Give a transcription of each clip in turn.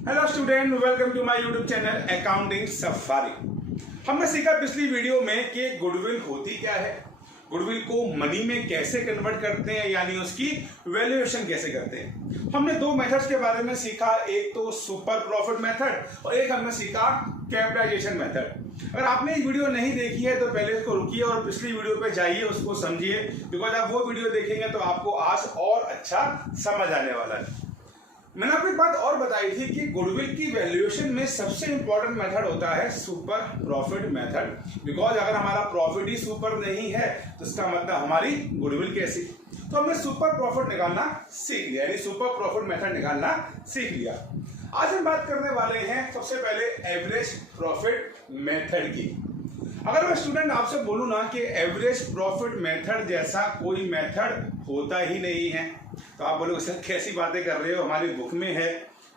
Hello student, welcome to my YouTube channel accounting safari. हमने सीखा पिछली वीडियो में कि गुडविल होती क्या है, गुडविल को मनी में कैसे कन्वर्ट करते हैं, यानी उसकी वैल्यूएशन कैसे करते हैं। हमने दो मेथड्स के बारे में सीखा, एक तो सुपर प्रॉफिट मेथड और एक हमने सीखा कैपिटलाइजेशन मेथड। अगर आपने ये वीडियो नहीं देखी है तो पहले इसको रुकिए और पिछली वीडियो पे जाइए, उसको समझिए, बिकॉज आप वो वीडियो देखेंगे तो आपको आज और अच्छा समझ आने वाला है। मैंने आपको एक बात और बताई थी कि गुडविल की वैल्यूएशन में सबसे इंपॉर्टेंट मेथड होता है सुपर प्रॉफिट मेथड, बिकॉज अगर हमारा प्रॉफिट ही सुपर नहीं है तो इसका मतलब हमारी गुडविल कैसी। तो हमने सुपर प्रॉफिट निकालना सीख लिया, यानी सुपर प्रॉफिट मेथड निकालना सीख लिया। आज हम बात करने वाले हैं सबसे पहले एवरेज प्रॉफिट मेथड की। अगर मैं स्टूडेंट आपसे बोलूं ना कि एवरेज प्रॉफिट मेथड जैसा कोई मेथड होता ही नहीं है, तो आप बोलोगे सर कैसी बातें कर रहे हो, हमारी बुक में है,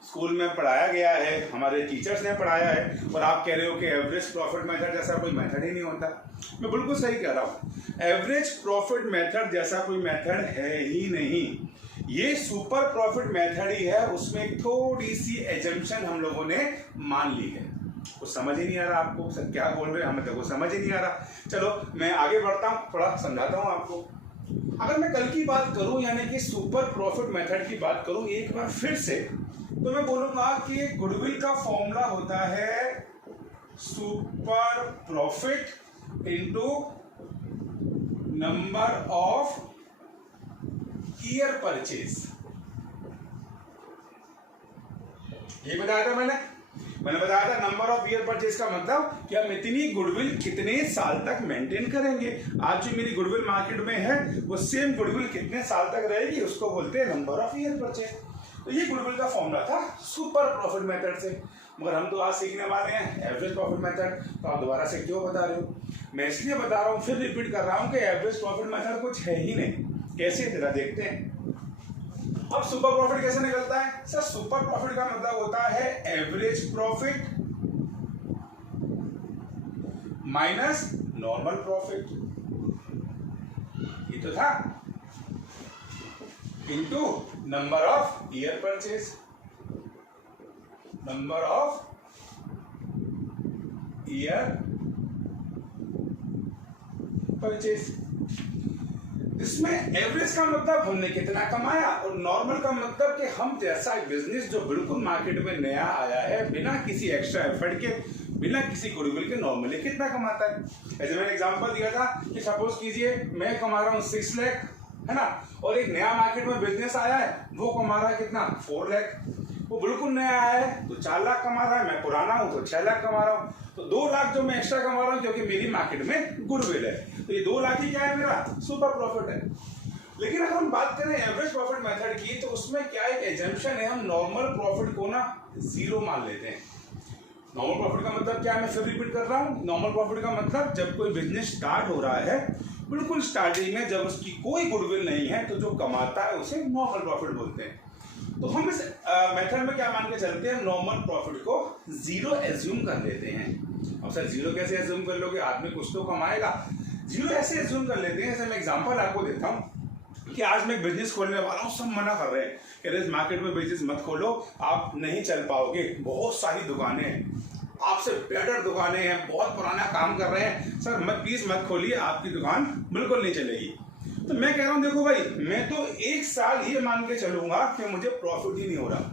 स्कूल में पढ़ाया गया है, हमारे टीचर्स ने पढ़ाया है, और आप कह रहे हो कि एवरेज प्रॉफिट मेथड जैसा कोई मेथड ही नहीं होता। मैं बिल्कुल सही कह रहा हूँ, एवरेज प्रॉफिट मेथड जैसा कोई मेथड है ही नहीं। ये सुपर प्रॉफिट मेथड ही है, उसमें थोड़ी सी एजम्पशन हम लोगों ने मान ली है। कुछ समझ ही नहीं आ रहा आपको, सर क्या बोल रहे हैं, हमें तो समझ ही नहीं आ रहा। चलो मैं आगे बढ़ता हूँ, थोड़ा समझाता हूँ आपको। अगर मैं कल की बात करूं, यानी कि सुपर प्रॉफिट मेथड की बात करूं एक बार फिर से, तो मैं बोलूंगा कि गुडविल का फॉर्मूला होता है super profit into number of year purchase. ये बताया था मैंने बताया था नंबर ऑफ ईयर परचेज का मतलब कि हम इतनी गुडविल कितने साल तक मेंटेन करेंगे। आज जो मेरी गुडविल मार्केट में है वो सेम गुडविल कितने साल तक रहेगी, उसको बोलते हैं नंबर ऑफ ईयर परचेज। तो ये गुडविल का फॉर्मूला था सुपर प्रॉफिट मेथड से। मगर हम तो आज सीखने वाले हैं एवरेज प्रॉफिट मेथड, तो आप दोबारा से क्यों बता रहे हो? मैं इसलिए बता रहा हूँ, फिर रिपीट कर रहा हूँ कि एवरेज प्रॉफिट मेथड कुछ है ही नहीं। कैसे, जरा देखते हैं। अब सुपर प्रॉफिट कैसे निकलता है? सर सुपर प्रॉफिट का मतलब होता है average profit minus normal profit, ये तो था, into number of year purchase, number of year purchase. इसमें एवरेज का मतलब हमने कितना कमाया और नॉर्मल का मतलब कि हम जैसा बिजनेस जो बिल्कुल मार्केट में नया आया है, बिना किसी एक्स्ट्रा एफर्ट के, बिना किसी गुडविल के, नॉर्मली कितना कमाता है। ऐसे मैंने एग्जांपल दिया था कि सपोज कीजिए मैं कमा रहा हूँ 6 लाख, है ना, और एक नया मार्केट में बिजनेस आया है वो कमा रहा है कितना, 4 लाख। वो बिल्कुल नया आया है तो 4 लाख कमा रहा है, मैं पुराना हूं तो 6 लाख कमा रहा हूं, तो 2 लाख जो मैं एक्स्ट्रा कमा रहा हूं क्योंकि मेरी मार्केट में गुडविल है, तो ये 2 लाख ही क्या है, मेरा सुपर प्रॉफिट है। लेकिन अगर हम बात करें एवरेज प्रॉफिट मेथड की, तो उसमें क्या एक एजम्पशन है, हम नॉर्मल प्रॉफिट को ना 0 मान लेते हैं। नॉर्मल प्रॉफिट का मतलब क्या है, मैं फिर रिपीट कर रहा हूं, नॉर्मल प्रॉफिट का मतलब जब कोई बिजनेस स्टार्ट हो रहा है, बिल्कुल स्टार्टिंग में जब उसकी कोई गुडविल नहीं है, तो जो कमाता है उसे नॉर्मल प्रॉफिट बोलते हैं। तो हम इस मेथड में क्या मान के चलते हैं, नॉर्मल प्रॉफिट को 0 एज्यूम कर लेते हैं। अब सर 0 कैसे एज्यूम कर लोगे, आदमी कुछ तो कमाएगा। 0 ऐसे एज्यूम कर लेते हैं, जैसे मैं एग्जांपल आपको देता हूं कि आज मैं बिजनेस खोलने वाला हूं, सब मना कर रहे हैं कि इस मार्केट में बिजनेस मत खोलो, आप नहीं चल पाओगे, बहुत सारी दुकानें हैं, आपसे बेटर दुकानें हैं, बहुत पुराना काम कर रहे हैं, सर मत प्लीज मत खोलिए, आपकी दुकान बिल्कुल नहीं चलेगी। तो मैं कह रहा हूं देखो भाई, मैं तो 1 साल ये मान के चलूंगा कि मुझे प्रॉफिट ही नहीं हो रहा,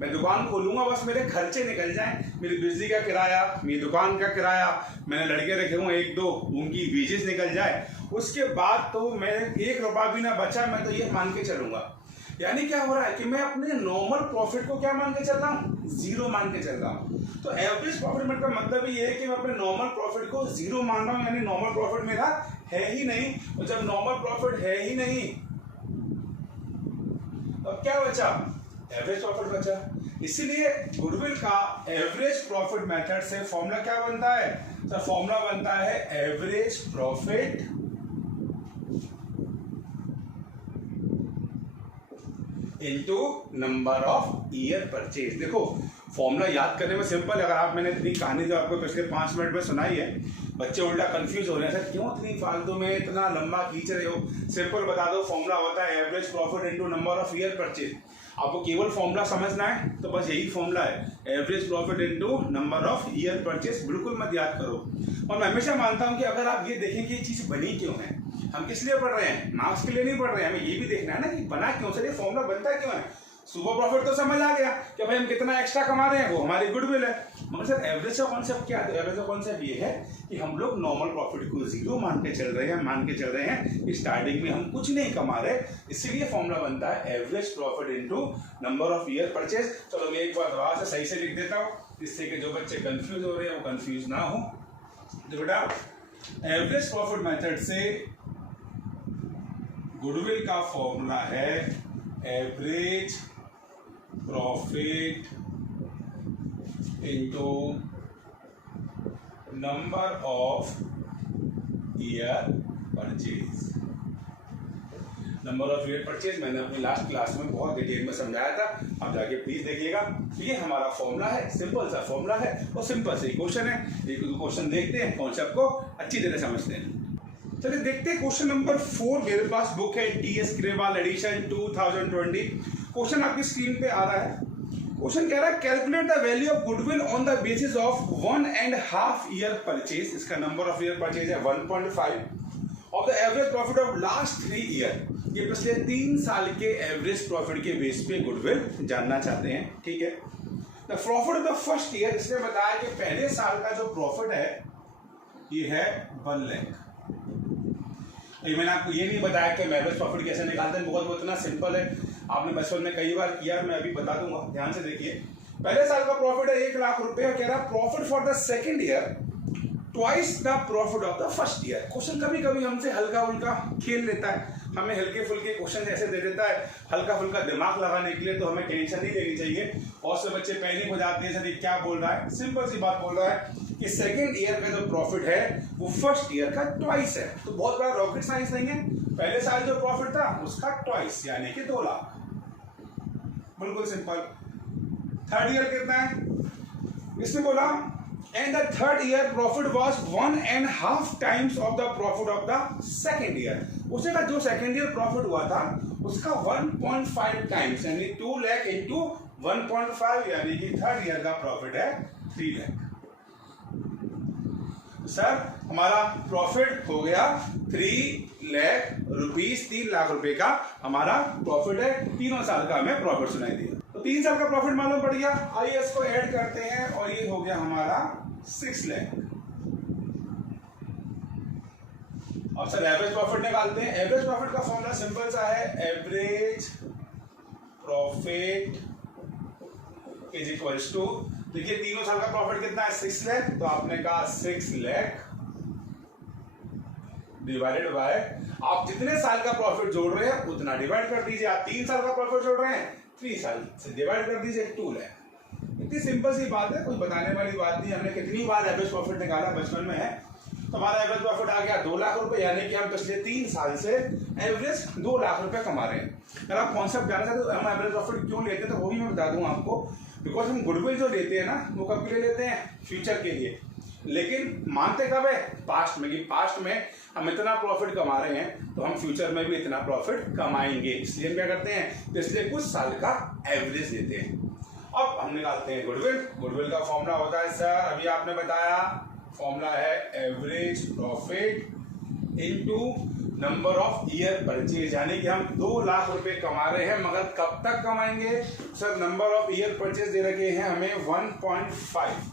मैं दुकान खोलूंगा बस मेरे खर्चे निकल जाएं, मेरी बिजली का किराया, मेरी दुकान का किराया, मैंने लड़के रखे हुए 1-2, उनकी वेजेस निकल जाए, उसके बाद तो मैं 1 रुपया भी ना बचा, मैं तो ये मान के चलूंगा। यानी क्या हो रहा है कि मैं अपने नॉर्मल प्रॉफिट को क्या मान के चल रहा हूँ, 0 मान के चल रहा हूँ। तो एवरेज प्रॉफिट का मतलब ये है कि मैं अपने नॉर्मल प्रॉफिट को 0 मान रहा हूँ, यानी नॉर्मल प्रॉफिट मेरा है ही नहीं। और जब नॉर्मल प्रॉफिट है ही नहीं, अब क्या बचा, एवरेज प्रॉफिट बचा। इसीलिए गुडविल का एवरेज प्रॉफिट मेथड से फॉर्मूला क्या बनता है, तो फॉर्मूला बनता है average profit into number of year purchase. देखो फॉर्मूला याद करने में सिंपल, अगर आप, मैंने इतनी कहानी जो आपको पिछले 5 मिनट में सुनाई है, बच्चे उल्टा कंफ्यूज हो रहे हैं, सर क्यों इतनी फालतू में इतना लंबा खींच रहे हो, सिंपल बता दो। फॉर्मूला होता है average profit into number of year purchase. आपको केवल फॉर्मूला समझना है तो बस यही फॉर्मूला है, average profit into number of year purchase. बिल्कुल मत याद करो। और मैं हमेशा मानता हूं कि अगर आप ये देखें कि ये चीज बनी क्यों है, हम किस लिए पढ़ रहे हैं, मार्क्स के लिए नहीं पढ़ रहे हैं, हमें ये भी देखना है ना कि बना क्यों, सर ये फॉर्मूला बनता क्यों है। सुपर प्रॉफिट तो समझ आ गया कि भाई हम कितना एक्स्ट्रा कमा रहे हैं, वो हमारी गुडविल है, मगर सर एवरेज का कॉन्सेप्ट क्या है। एवरेज का कॉन्सेप्ट ये है कि हम लोग नॉर्मल प्रॉफिट को जीरो मान के चल रहे हैं कि स्टार्टिंग में हम कुछ नहीं कमा रहे, इसीलिए फॉर्मूला बनता है average profit into number of year purchase. चलो मैं एक बार दोबारा से सही से लिख देता हूँ, जिससे कि जो बच्चे कंफ्यूज हो रहे हैं वो कंफ्यूज ना हो। तो बेटा एवरेज प्रॉफिट मेथड से गुडविल का फॉर्मूला है average profit into number of year purchase. Number of year purchase मैंने अपनी लास्ट क्लास में बहुत डिटेल में समझाया था, आप जाके प्लीज देखिएगा। ये हमारा फॉर्मूला है, सिंपल सा फॉर्मूला है और सिंपल से क्वेश्चन है। एक क्वेश्चन देखते हैं, कॉन्सेप्ट को अच्छी तरह समझते हैं। चलिए देखते हैं क्वेश्चन नंबर 4। मेरे पास बुक है DS ग्रेवाल एडिशन 2020। क्वेश्चन आपकी स्क्रीन पे आ रहा है। क्वेश्चन कह रहा है calculate the value of goodwill on the basis of 1.5 year purchase. इसका नंबर ऑफ ईयर परचेज है 1.5 of the average profit of last 3 year. ये पिछले 3 साल के एवरेज प्रॉफिट के बेस पे गुडविल जानना चाहते हैं, ठीक है। The profit of the first year, इसने बताया कि पहले साल का जो प्रॉफिट है ये है 1 लाख। मैंने आपको ये नहीं बताया कि एवरेज प्रॉफिट कैसे निकालते हैं, बहुत इतना सिंपल है, आपने बचपन में कई बार किया, मैं अभी बता दूंगा, ध्यान से देखिए। पहले साल का प्रॉफिट है 1 लाख रुपए और कह रहा profit for the second year twice the profit of the first year. Question कभी कभी हमसे हल्का फुल्का खेल लेता है, हमें हल्के फुल्के क्वेश्चन ऐसे दे देता है हल्का फुल्का दिमाग लगाने के लिए, तो हमें टेंशन नहीं लेनी चाहिए। और से बच्चे पैनिक हो जाते हैं, सर ये क्या बोल रहा है। सिंपल सी बात बोल रहा है कि सेकंड ईयर का जो प्रॉफिट है वो फर्स्ट ईयर का ट्वाइस है। तो बहुत बड़ा रॉकेट साइंस नहीं है, पहले साल जो प्रॉफिट था उसका ट्वाइस यानी कि 2 लाख, बिल्कुल सिंपल। थर्ड ईयर कितना है, इसने बोला and the third year profit was 1.5 times of the profit of the second year. उसने कहा जो सेकंड ईयर प्रॉफिट हुआ था उसका 1.5 टाइम्स यानी 2 लाख इंटू 1.5 यानी कि थर्ड ईयर का प्रॉफिट है 3 लाख। सर हमारा प्रॉफिट हो गया 3 लाख रुपीस, 3 लाख रुपए का हमारा प्रॉफिट है। तीनों साल का हमें प्रॉफिट सुनाई दिया, तो 3 साल का प्रॉफिट मालूम पड़ गया। आइए इसको ऐड करते हैं और ये हो गया हमारा 6 लाख। अब सर एवरेज प्रॉफिट निकालते हैं। एवरेज प्रॉफिट का फॉर्मूला सिंपल सा है, average profit is equals to, देखिए तीनों साल का प्रॉफिट कितना है 6 लाख, तो आपने कहा 6 लाख डिवाइडेड बाय, आप जितने साल का प्रॉफिट जोड़ रहे हैं उतना डिवाइड कर दीजिए। आप 3 साल का प्रॉफिट जोड़ रहे हैं 3 साल से डिवाइड कर दीजिए 2 लाख। इतनी सिंपल सी बात है, कुछ बताने वाली बात नहीं। हमने कितनी बार एवरेज प्रॉफिट निकाला बचपन में है, तो हमारा एवरेज प्रॉफिट आ गया 2 लाख रुपए, यानी कि हम पिछले 3 साल से एवरेज 2 लाख रुपए कमा रहे हैं। अगर आप कॉन्सेप्ट जानना चाहते हो हम एवरेज प्रॉफिट क्यों लेते हैं, तो वो भी मैं बता दूं आपको। बिकॉज हम गुडविल जो लेते हैं ना वो कब के लिए लेते हैं, फ्यूचर के लिए, लेकिन मानते कब है, पास्ट में, कि पास्ट में हम इतना प्रॉफिट कमा रहे हैं तो हम फ्यूचर में भी इतना प्रॉफिट कमाएंगे, इसलिए हम क्या करते हैं, पिछले कुछ साल का एवरेज लेते हैं। अब हम निकालते हैं गुडविल। गुडविल का फॉर्मूला होता है सर, अभी आपने बताया, फॉर्मूला है average profit into number of year purchase, यानी कि हम 2 लाख रुपए कमा रहे हैं, मगर कब तक कमाएंगे sir, number of year purchase दे रखे हैं हमें 1.5।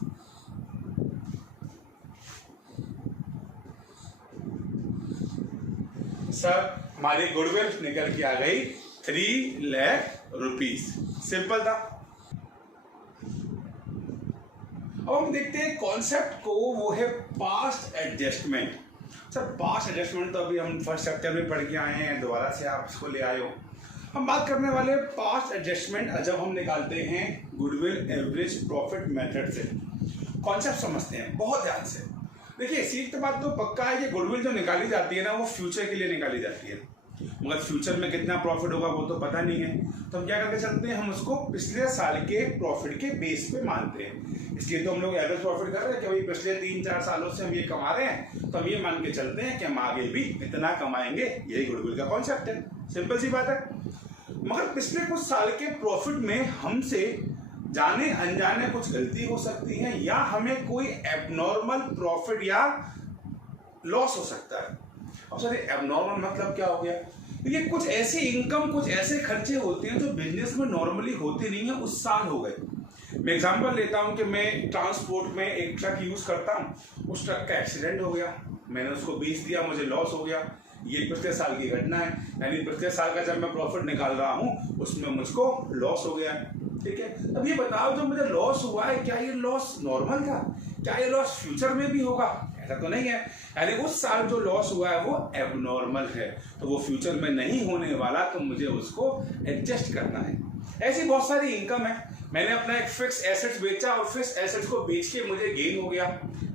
सर हमारी गुडविल निकल के आ गई 3 लाख रुपीस, सिंपल था। अब हम देखते हैं कॉन्सेप्ट को, वो है past adjustment. Sir past adjustment तो अभी हम फर्स्ट चैप्टर में पढ़ के आए हैं, दोबारा से आप इसको ले आए हो। हम बात करने वाले पास्ट एडजस्टमेंट जब हम निकालते हैं गुडविल एवरेज प्रॉफिट मेथड से। कॉन्सेप्ट समझते हैं बहुत ध्यान से। देखिए सीख तो बात तो पक्का है कि गुडविल जो निकाली जाती है ना वो फ्यूचर के लिए निकाली जाती है, मगर फ्यूचर में कितना प्रॉफिट होगा वो तो पता नहीं है। तो हम क्या करके चलते हैं, हम उसको पिछले साल के प्रॉफिट के बेस पे मानते हैं। इसलिए तो हम लोग एवरेज प्रॉफिट कर रहे हैं कि भाई पिछले 3-4 सालों से हम ये कमा रहे हैं, तो हम ये मान के चलते हैं कि हम आगे भी इतना कमाएंगे। यही गुडविल का कॉन्सेप्ट है, सिंपल सी बात है। मगर पिछले कुछ साल के प्रॉफिट में हमसे जाने अनजाने कुछ गलती हो सकती है, या हमें कोई एबनॉर्मल प्रॉफिट या लॉस हो सकता है। अब सर एबनॉर्मल मतलब क्या हो गया? ये कुछ ऐसी इनकम, कुछ ऐसे खर्चे होते हैं जो बिजनेस में नॉर्मली होते नहीं है, उस साल हो गए। मैं एग्जांपल लेता हूं कि मैं ट्रांसपोर्ट में एक ट्रक यूज करता हूं, उस ट्रक का एक्सीडेंट हो गया, मैंने उसको बेच दिया, मुझे लॉस हो गया। ये पिछले साल की घटना है, यानी पिछले साल का जब मैं प्रॉफिट निकाल रहा हूं उसमें मुझको लॉस हो गया। ठीक है, अब ये बताओ जो मुझे लॉस हुआ है, क्या ये लॉस नॉर्मल था? क्या ये लॉस फ्यूचर में भी होगा? ऐसा तो नहीं है। यानी उस साल जो लॉस हुआ है वो एबनॉर्मल है, तो वो फ्यूचर में नहीं होने वाला, तो मुझे उसको एडजस्ट करना है। ऐसी बहुत सारी इनकम है। मैंने अपना एक फिक्स एसेट्स बेचा और फिक्स एसेट्स को बेच के मुझे गेन हो गया,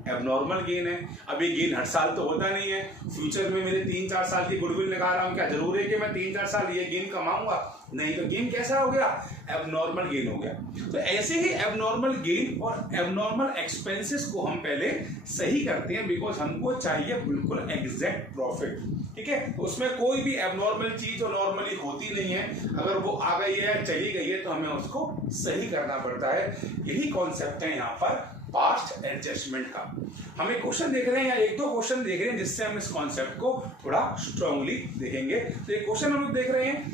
एबनॉर्मल गेन है। अब ये गेन हर साल तो होता नहीं है। फ्यूचर में मेरे 3-4 साल की गुडविल निकाल रहा हूँ, क्या जरूर है कि मैं 3-4 साल ये गेन कमाऊंगा? नहीं, तो गेन कैसा हो गया? एबनॉर्मल गेन हो गया। तो ऐसे ही एबनॉर्मल गेन और एबनॉर्मल एक्सपेंसेस को हम पहले सही करते हैं, बिकॉज हमको चाहिए बिल्कुल एग्जैक्ट प्रॉफिट। ठीक है, तो उसमें कोई भी एबनॉर्मल चीज जो नॉर्मली होती नहीं है, अगर वो आ गई है, चली गई है, तो हमें उसको सही करना पड़ता है। यही कॉन्सेप्ट है यहाँ पर पास्ट एडजस्टमेंट का। हम एक क्वेश्चन देख रहे हैं या 1-2 क्वेश्चन देख रहे हैं जिससे हम इस कॉन्सेप्ट को थोड़ा स्ट्रांगली देखेंगे। तो एक क्वेश्चन हम लोग देख रहे हैं,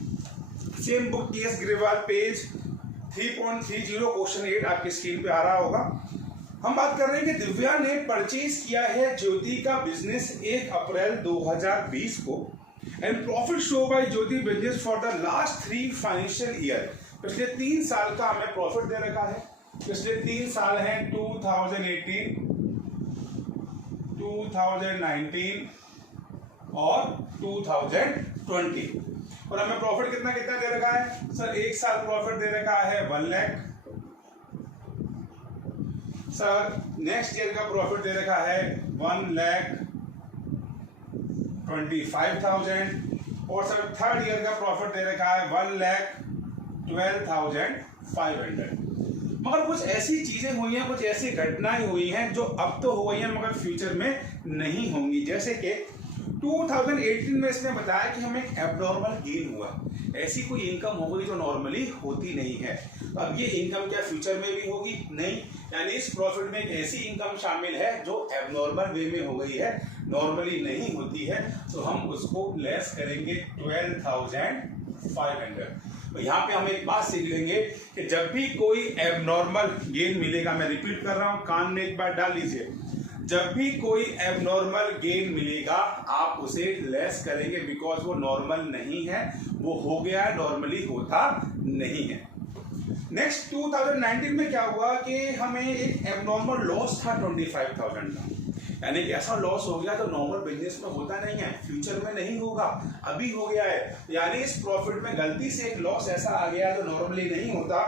same book case Grewal, page 3.30, question 8 आपकी स्क्रीन पे आ रहा होगा। हम बात कर रहे हैं कि दिव्या ने परचेज किया है ज्योति का बिजनेस 1 अप्रैल 2020 को, and profit show by Jyoti business for the last 3 financial year. पिछले 3 साल का हमें प्रॉफिट दे रखा है। पिछले 3 साल हैं 2018, 2019 और 2020, और हमें प्रॉफिट कितना कितना दे रखा है सर? 1 साल प्रॉफिट दे रखा है 1 लाख सर। नेक्स्ट ईयर का प्रॉफिट दे रखा है 1,25,000, और सर थर्ड ईयर का प्रॉफिट दे रखा है 1,12,500। मगर कुछ ऐसी चीजें हुई हैं, कुछ ऐसी घटनाएं हुई हैं जो अब तो हो गई हैं मगर फ्यूचर में नहीं होंगी। जैसे कि 2018 में इसने बताया कि हमें एक एबनॉर्मल गेन हुआ, ऐसी कोई इनकम हो गई जो नॉर्मली होती नहीं है। तो अब ये इनकम क्या फ्यूचर में भी होगी? नहीं, यानी इस प्रॉफिट में एक ऐसी इनकम शामिल है जो एबनॉर्मल वे में हो गई है, नॉर्मली नहीं होती है, तो हम उसको लेस करेंगे 12,500। तो यहाँ पे हम एक बात सीख लेंगे कि जब भी कोई एबनॉर्मल गेन मिलेगा, मैं रिपीट कर रहा हूं, कान में एक बार डाल लीजिए, जब भी कोई एबनॉर्मल गेन मिलेगा आप उसे लेस करेंगे, बिकॉज वो नॉर्मल नहीं है, वो हो गया है, नॉर्मली होता नहीं है। नेक्स्ट 2019 में क्या हुआ कि हमें एक एबनॉर्मल लॉस था 25,000 का, यानी ऐसा लॉस हो गया तो नॉर्मल बिजनेस में होता नहीं है, फ्यूचर में नहीं होगा, अभी हो गया है। यानी इस प्रॉफिट में गलती से एक लॉस ऐसा आ गया जो नॉर्मली नहीं होता,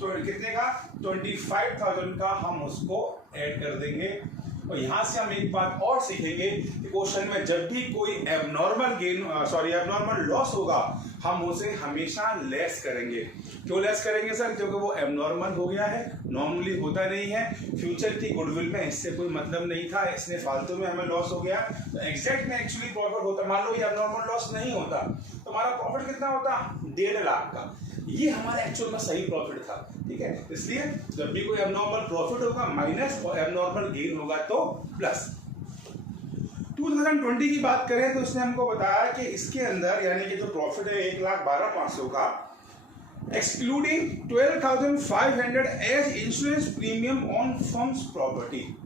तो कितने का? 25,000 का हम उसको ऐड कर देंगे। और यहां से हम एक बात और सीखेंगे कि क्वेश्चन में जब भी कोई एबनॉर्मल लॉस होगा हम उसे हमेशा लेस करेंगे। क्यों लेस करेंगे सर? क्योंकि वो एबनॉर्मल हो गया है, नॉर्मली होता नहीं है, फ्यूचर की गुडविल में इससे कोई मतलब नहीं था, इसने फालतू में हमें लॉस हो गया। तो एग्जैक्ट में एक्चुअली प्रॉफिट होता, मान लो ये एबनॉर्मल लॉस नहीं होता तो हमारा प्रॉफिट कितना होता? 1.5 लाख का। ये हमारा एक्चुअल में सही प्रॉफिट था। ठीक है, इसलिए जब भी कोई एबनॉर्मल प्रॉफिट होगा माइनस और एबनॉर्मल गेन होगा तो प्लस। 2020 की बात करें तो इसने हमको बताया कि इसके अंदर यानी कि जो प्रॉफिट है 1,12,500 का, excluding 12,500 as insurance premium on firm's property.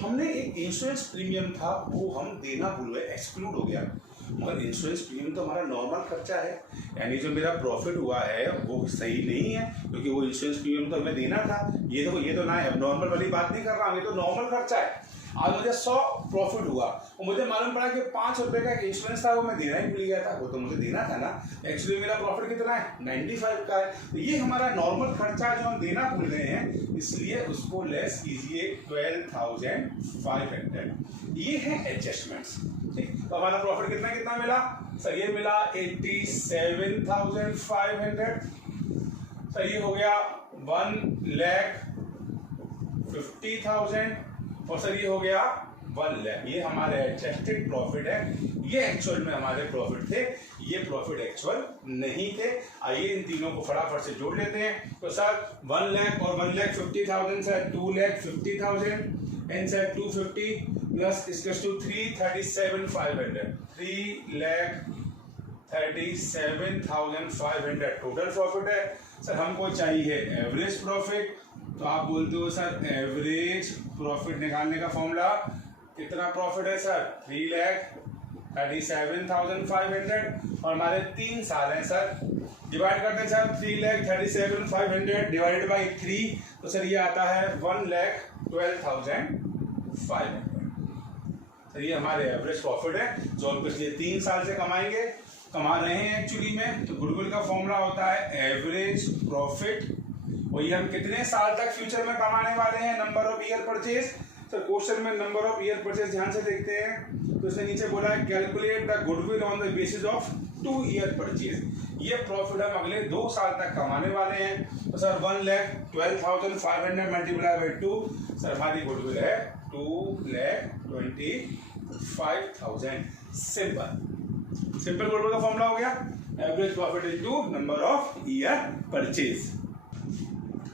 हमने एक इंश्योरेंस प्रीमियम था वो हम देना भूल गए, एक्सक्लूड हो गया। मगर इंश्योरेंस प्रीमियम तो हमारा नॉर्मल खर्चा है, यानी जो मेरा प्रॉफिट हुआ है वो सही नहीं है, क्योंकि वो इंश्योरेंस प्रीमियम तो हमें देना था। ये तो ना एबनॉर्मल वाली बात नहीं कर रहा हूँ, ये तो नॉर्मल खर्चा है। आज मुझे 100 प्रॉफिट हुआ और मुझे मालूम पड़ा कि 5 रुपए का इंश्योरेंस था वो मैं देना ही भूल गया था, वो तो मुझे देना था ना। एक्चुअली मेरा प्रॉफिट कितना है? 95 का है। तो ये हमारा नॉर्मल खर्चा जो हम देना भूल गए हैं, इसलिए उसको लेस कीजिए 12,500। ये है एडजस्टमेंट्स। ठीक, तो हमारा प्रॉफिट कितना कितना मिला सर? ये मिला 87,500। सर ये हो गया 1,50,000 और सर ये हो गया 1 लाख, ये हमारे एडजस्टेड प्रॉफिट है। ये एक्चुअल में हमारे प्रॉफिट थे, ये प्रॉफिट एक्चुअल नहीं थे। आइए इन तीनों को फटाफट से जोड़ लेते हैं। तो सर 1 लाख और 1,50,000 सर 2,50,000 एंड सर 250 प्लस इसके टू 337,500 3,37,500 टोटल प्रॉफिट है। सर हमको चाहिए एवरेज प्रॉफिट, तो आप बोलते हो सर एवरेज प्रॉफिट निकालने का फॉर्मूला कितना प्रॉफिट है सर 3,37,500 और हमारे 3 साल हैं सर। डिवाइड करते हैं सर 3,37,500 डिवाइडेड बाई 3, तो सर ये आता है 1,12,500। सर ये हमारे एवरेज प्रॉफिट है जो हम पिछले 3 साल से कमा रहे हैं एक्चुअली में। तो गुडविल का फॉर्मूला होता है एवरेज प्रॉफिट, और ये हम कितने साल तक फ्यूचर में कमाने वाले हैं, number of year purchase. Sir question में नंबर ऑफ ईयर परचेज ध्यान से देखते हैं, तो इसने नीचे बोला है calculate the goodwill on the basis of 2 year purchase. ये प्रॉफिट हम अगले 2 साल तक कमाने वाले हैं। तो सर 1,12,500 मल्टीप्लाई बाई 2, सर हमारी गुडविल है 2,25,000। सिंपल गुडविल का फॉर्मूला हो गया average profit into number of year purchase.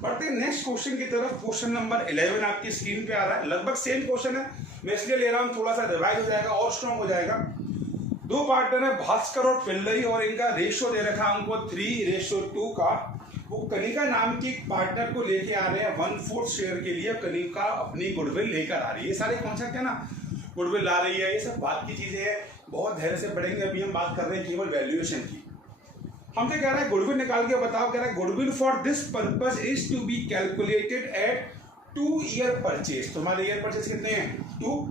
बढ़ते हैं नेक्स्ट क्वेश्चन की तरफ। क्वेश्चन नंबर 11 आपकी स्क्रीन पे आ रहा है। लगभग सेम क्वेश्चन है, मैं इसलिए ले रहा हूँ, थोड़ा सा रिवाइज हो जाएगा और स्ट्रॉन्ग हो जाएगा। 2 पार्टनर है भास्कर और पिल्लई, और इनका रेशियो दे रखा है हमको 3:2 का। वो कनिका नाम की पार्टनर को लेके आ रहे हैं 1/4 शेयर के लिए। कनिका अपनी गुडविल लेकर आ रही है। ये सारे कॉन्सेप्ट है ना, गुडविल ला रही है, ये सब बात की चीजें हैं, बहुत धैर्य से पढ़ेंगे। अभी हम बात कर रहे हैं केवल वैल्यूएशन की। हमसे कह रहा है गुडविल निकाल के बताओ। कह रहा है goodwill for this purpose is to be calculated at 2 year purchase. तो हमारे ईयर परचेज कितने हैं 2,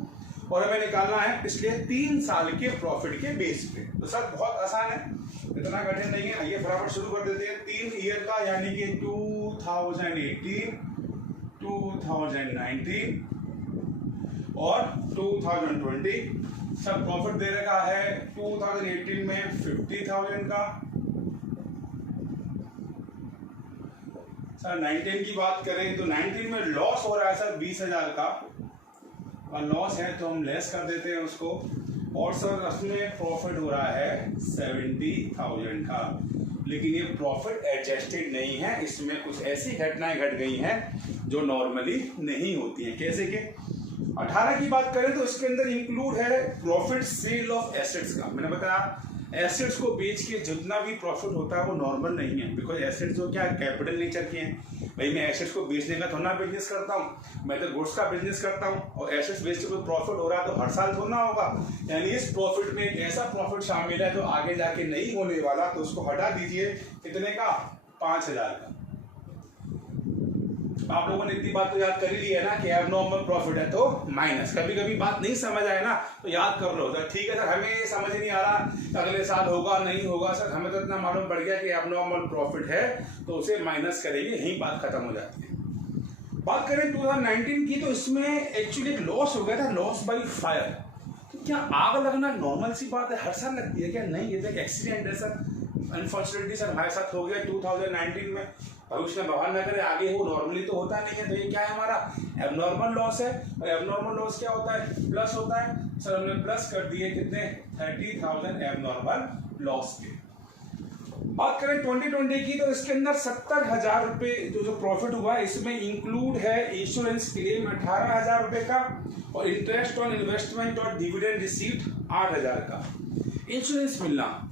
और हमें निकालना है पिछले 3 साल के प्रॉफिट के बेस पे। तो सर बहुत आसान है, इतना कठिन नहीं है। आइए फटाफट शुरू कर देते हैं। 3 ईयर का यानी कि 2018, 2019 और 2020। सर प्रॉफिट दे रखा है 2018 में 50,000 का। सर 19 की बात करें तो 19 में लॉस हो रहा है सर 20,000 का, और लॉस है तो हम लेस कर देते हैं उसको। और सर उसमें प्रॉफिट हो रहा है 70,000 का, लेकिन ये प्रॉफिट एडजस्टेड नहीं है। इसमें कुछ ऐसी घटनाएं घट गई हैं जो नॉर्मली नहीं होती हैं। कैसे के 18 की बात करें तो इसके अंदर इंक्लूड है प्रॉफिट सेल ऑफ एसेट्स का। मैंने बताया एसेट्स को बेच के जितना भी प्रॉफिट होता है वो नॉर्मल नहीं है, बिकॉज एसेट्स जो क्या कैपिटल नेचर के हैं। भाई मैं एसेट्स को बेचने का थोड़ा बिजनेस करता हूँ, मैं तो गुड्स का बिजनेस करता हूँ, और एसेट्स बेच के कोई प्रॉफिट हो रहा है तो हर साल थोड़ा होगा। यानी इस प्रॉफिट में एक ऐसा प्रॉफिट शामिल है जो आगे जाके नहीं होने वाला, तो उसको हटा दीजिए। कितने का 5,000 का। आप लोगों ने इतनी बात तो याद कर ही ली है ना कि एबनॉर्मल प्रॉफिट है तो माइनस। कभी कभी बात नहीं समझ आए ना तो याद कर लो। तो ठीक है सर, हमें ये समझ नहीं आ रहा अगले साल होगा नहीं होगा। सर हमें तो इतना मालूम पड़ गया कि एबनॉर्मल प्रॉफिट है तो उसे माइनस करेंगे, यही बात खत्म हो जाती है। बात करें 2019 की, तो इसमें एक्चुअली एक लॉस हो गया था, लॉस बाई फायर। तो क्या आग लगना नॉर्मल सी बात है, हर साल लगती है क्या? नहीं, ये तो एक एक्सीडेंट है सर। अनफॉर्चुनेटली सर हमारे साथ हो गया 2019 में। भविष्य में भगवान न करे आगे हो, नॉर्मली तो होता नहीं है। तो ये क्या है, हमारा एबनॉर्मल लॉस है। और एबनॉर्मल लॉस क्या होता है, प्लस होता है। सर हमने प्लस कर दिए कितने 30,000 एबनॉर्मल लॉस के। बात करें 2020 की, तो इसके अंदर 70,000 रुपए जो प्रॉफिट हुआ इसमें इंक्लूड है इंश्योरेंस क्लेम 18,000 रुपए का, और इंटरेस्ट ऑन इन्वेस्टमेंट और डिविडेंड रिसीव्ड 8,000 का। इंश्योरेंस मिलना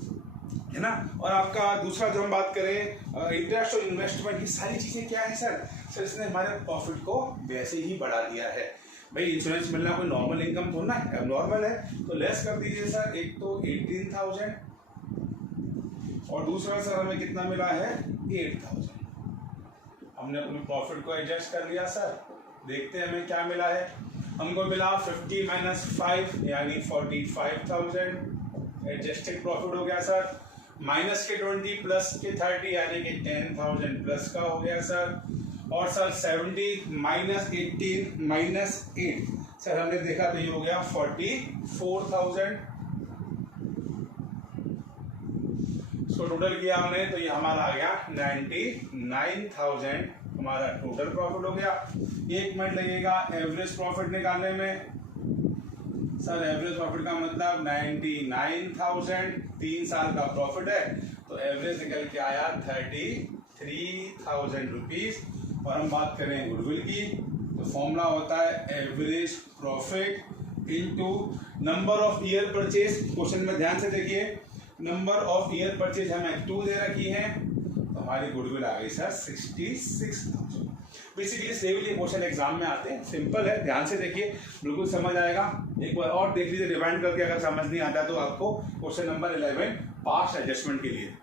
है ना। और आपका दूसरा जो हम बात करें इंटरेस्ट और इन्वेस्टमेंट, ये सारी चीजें क्या है सर इसने हमारे प्रॉफिट को वैसे ही बढ़ा दिया है। भाई इंश्योरेंस मिलना कोई नॉर्मल इनकम थोड़ा है, एबनॉर्मल है। तो लेस कर दीजिए सर, एक तो 18,000 और दूसरा सर हमें कितना मिला है 8,000। हमने अपने प्रॉफिट को एडजस्ट कर लिया सर। देखते हैं हमें क्या मिला है। हमको मिला 50 - 5 यानी 45,000 एडजस्टेड प्रॉफिट हो गया सर। माइनस के 20 प्लस के 30 यानी कि 10,000 प्लस का हो गया सर। और सर 70 - 18 - 8 सर हमने देखा तो ये हो गया 44,000। इसको टोटल किया हमने तो ये हमारा आ गया 99,000 हमारा टोटल प्रॉफिट हो गया। 1 मिनट लगेगा एवरेज प्रॉफिट निकालने में। सर एवरेज प्रॉफिट का मतलब 99,000, 3 साल का प्रॉफिट है तो एवरेज निकल के आया 33,000 रुपीज। और हम बात करें गुडविल की तो फॉर्मूला होता है average profit into number of year purchase. Question में ध्यान से देखिए, नंबर ऑफ ईयर परचेज हमें 2 दे रखी है तो हमारी गुडविल आ गई सर 66,000। बेसिकली सेम ये क्वेश्चन एग्जाम में आते हैं, सिंपल है, ध्यान से देखिए बिल्कुल समझ आएगा। एक बार और देख लीजिए रिवाइंड करके, अगर समझ नहीं आता तो आपको क्वेश्चन नंबर 11 पास्ट एडजस्टमेंट के लिए।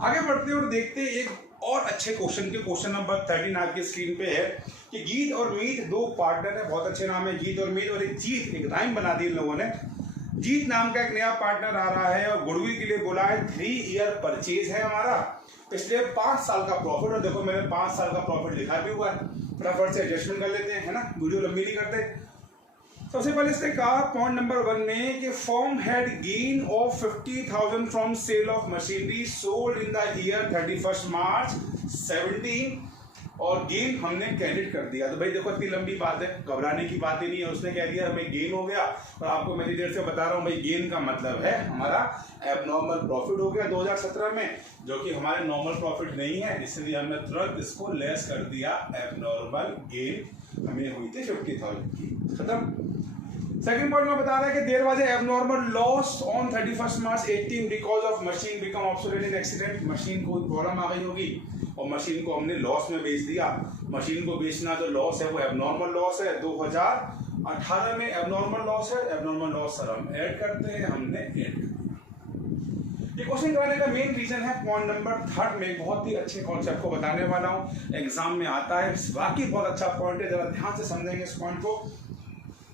आगे बढ़ते हैं और देखते हैं एक और अच्छे क्वेश्चन के। क्वेश्चन नंबर 13 आपकी स्क्रीन पे है कि गीत और मीत 2 पार्टनर है, बहुत अच्छे नाम है गीत और मीत, और एक जीत, एक राइम बना दी इन लोगों ने। जीत नाम का एक नया पार्टनर आ रहा है और गुडविल के लिए बोला है 3 ईयर परचेज है हमारा, इसलिए 5 साल का प्रॉफिट। और देखो मैंने 5 साल का प्रॉफिट लिखा भी हुआ है, फटाफट से एडजस्टमेंट कर लेते हैं, है ना, वीडियो लंबी नहीं करते। सबसे पहले इसने कहा पॉइंट नंबर 1 में कि firm had gain of 50,000 from sale of machinery sold in the year 31 March 17, और गेन हमने क्रेडिट कर दिया। तो भाई देखो इतनी लंबी बात है, घबराने की बात ही नहीं है। उसने कह दिया हमें गेन हो गया, और आपको मैं देर से बता रहा हूँ भाई गेन का मतलब है हमारा एबनॉर्मल प्रॉफिट हो गया 2017 में, जो कि हमारे नॉर्मल प्रॉफिट नहीं है, इसलिए हमने तुरंत इसको लेस कर दिया। एबनॉर्मल गेन हमें हुई थी 50,000 की, खत्म। सेकंड पॉइंट में बता रहा है कि there was abnormal loss on 31 March 18 because of machine become obsolete in accident. Machine को प्रॉब्लम आ गई होगी और मशीन को हमने लॉस में बेच दिया। मशीन को बेचना जो लॉस है वो एबनॉर्मल लॉस है, 2018 में एबनॉर्मल लॉस है। एबनॉर्मल लॉस सर हम ऐड करते हैं, हमने ऐड कर दिया। ये क्वेश्चन कराने का मेन रीजन है पॉइंट नंबर 3 में बहुत ही अच्छे कॉन्सेप्ट को बताने वाला हूं, एग्जाम में आता है, बाकी बहुत अच्छा पॉइंट है, जरा ध्यान से समझेंगे इस पॉइंट को।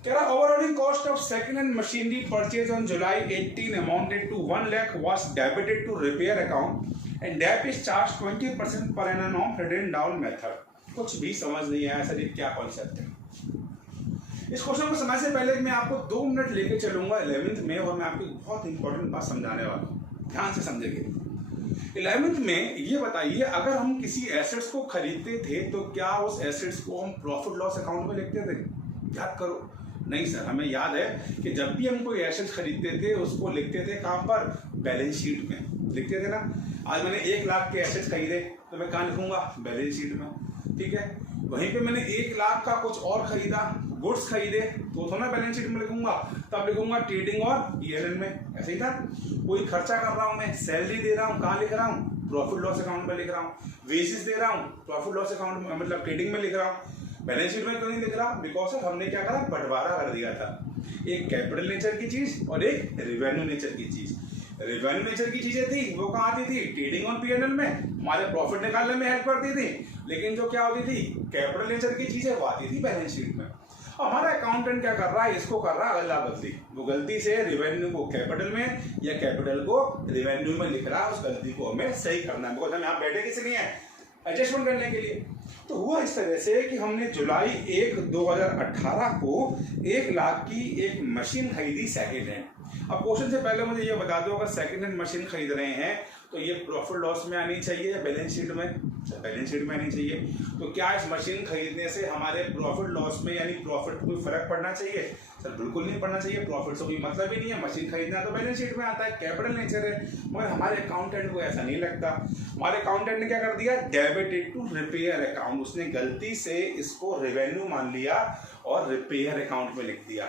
कह रहा overhauling cost of second hand machinery purchase on July 18 amounted to 1 lakh was debited to repair account and dep is charge 20% per annum on written down method. कुछ भी समझ नहीं आया सर ये क्या कॉन्सेप्ट है। इस क्वेश्चन को समझने से पहले मैं आपको 2 मिनट लेके चलूंगा 11th में, और मैं आपको बहुत इंपॉर्टेंट बात समझाने वाला हूँ, ध्यान से समझेंगे। 11th में ये बताइए, अगर हम किसी एसेट्स को खरीदते थे तो क्या उस एसेट्स को हम प्रॉफिट लॉस अकाउंट में लिखते थे? याद करो, नहीं सर। हमें याद है कि जब भी हम कोई एसेट्स खरीदते थे उसको लिखते थे कहाँ पर? बैलेंस शीट में लिखते थे ना। आज मैंने 1 लाख के एसेट्स खरीदे तो मैं कहाँ लिखूंगा? बैलेंस शीट में, ठीक है। वहीं पे मैंने 1 लाख का कुछ और खरीदा, गुड्स खरीदे, तो थोड़ा बैलेंस शीट में लिखूंगा, तब लिखूंगा ट्रेडिंग और पीएनएल में। ऐसे ही था। कोई खर्चा कर रहा हूं मैं, सैलरी दे रहा हूं, कहाँ लिख रहा हूँ? प्रॉफिट लॉस अकाउंट में लिख रहा हूँ। वेजेस दे रहा हूँ, प्रॉफिट लॉस अकाउंट में, मतलब ट्रेडिंग में लिख रहा हूँ। बैलेंस शीट में क्यों नहीं लिख रहा? बिकॉज ऑफ हमने क्या करा? बंटवारा कर दिया था, एक कैपिटल नेचर की चीज और एक रिवेन्यू नेचर की चीज। रिवेन्यू नेचर की चीजें थी वो कहाँ आती थी? ट्रेडिंग और पीएनएल में, हमारे प्रॉफिट निकालने में हेल्प करती थी। लेकिन जो क्या होती थी कैपिटल नेचर की चीजें वो आती थी बैलेंस शीट में। हमारा अकाउंटेंट क्या कर रहा है? इसको कर रहा है अदला बदली। वो गलती से रिवेन्यू को कैपिटल में या कैपिटल को रिवेन्यू में लिख रहा है, उस गलती को हमें सही करना है। बिकॉज हम यहाँ बैठे किसी नहीं है, एडजस्टमेंट करने के लिए। तो हुआ इस तरह से कि हमने जुलाई 1, 2018 को 1 लाख की एक मशीन खरीदी सेकेंड हैंड। अब क्वेश्चन से पहले मुझे ये बता दो, अगर सेकेंड हैंड मशीन खरीद रहे हैं तो ये प्रॉफिट लॉस में आनी चाहिए या बैलेंस शीट में? बैलेंस शीट में आनी चाहिए। तो क्या इस मशीन खरीदने से हमारे प्रॉफिट लॉस में यानी प्रॉफिट कोई फर्क पड़ना चाहिए? सर बिल्कुल नहीं पड़ना चाहिए, प्रॉफिट से कोई मतलब ही नहीं है। मशीन खरीदना तो बैलेंस शीट में आता है, कैपिटल नेचर है। मगर हमारे अकाउंटेंट को ऐसा नहीं लगता। हमारे अकाउंटेंट ने क्या कर दिया? Debited to repair account. उसने गलती से इसको रेवेन्यू मान लिया और रिपेयर अकाउंट में लिख दिया।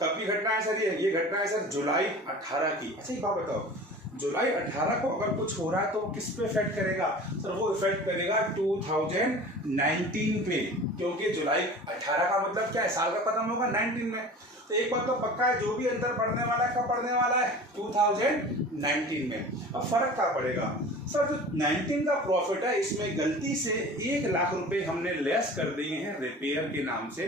कब की घटना है सर ये घटना है सर जुलाई 18 की। अच्छा एक बात बताओ, जुलाई 18 को अगर कुछ हो रहा है तो किस पे इफेक्ट करेगा? सर वो इफेक्ट करेगा 2019 पे, क्योंकि जुलाई 18 का मतलब क्या है? साल का खत्म होगा 19 में। तो एक बात तो पक्का है, जो भी अंतर पड़ने वाला है कब पड़ने वाला है? 2019 में। अब फर्क क्या पड़ेगा? सर जो 19 का प्रॉफिट है इसमें गलती से 1 लाख रुपए हमने लेस कर दिए हैं रिपेयर के नाम से।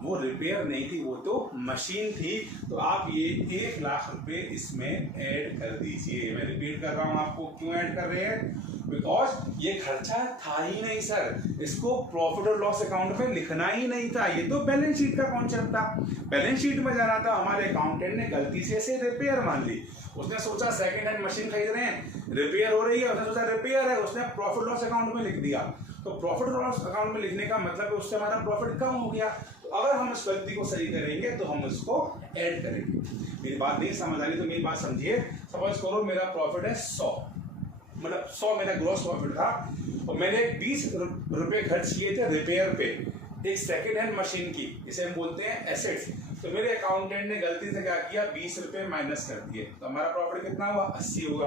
वो रिपेयर नहीं थी, वो तो मशीन थी। तो आप ये 1 लाख रुपए इसमें ऐड कर दीजिए। मैं रिपीट कर रहा हूं आपको, क्यों ऐड कर रहे हैं? बिकॉज ये खर्चा था ही नहीं सर, इसको प्रॉफिट और लॉस अकाउंट में लिखना ही नहीं था। ये तो बैलेंस शीट का कॉन्सेप्ट था, बैलेंस शीट में जाना था। हमारे अकाउंटेंट ने गलती से इसे रिपेयर मान ली। उसने सोचा सेकंड हैंड मशीन खरीद रहे हैं, रिपेयर हो रही है, उसने सोचा रिपेयर है, उसने प्रॉफिट लॉस अकाउंट में लिख दिया। तो प्रॉफिट और लॉस अकाउंट में लिखने का मतलब है उससे हमारा प्रॉफिट कम हो गया। तो अगर हम इस गलती को सही करेंगे तो हम इसको ऐड करेंगे। मेरी बात नहीं समझ आ रही तो मेरी बात समझिए। सपोज करो मेरा प्रॉफिट है 100, मतलब 100 मेरा ग्रॉस प्रॉफिट था और मैंने 20 रुपए खर्च किए थे रिपेयर पे, एक सेकेंड हैंड मशीन की, जिसे हम बोलते हैं एसेट्स। तो मेरे अकाउंटेंट ने गलती से क्या किया, 20 रुपए माइनस कर दिए, तो हमारा प्रॉफिट कितना हुआ, 80 होगा।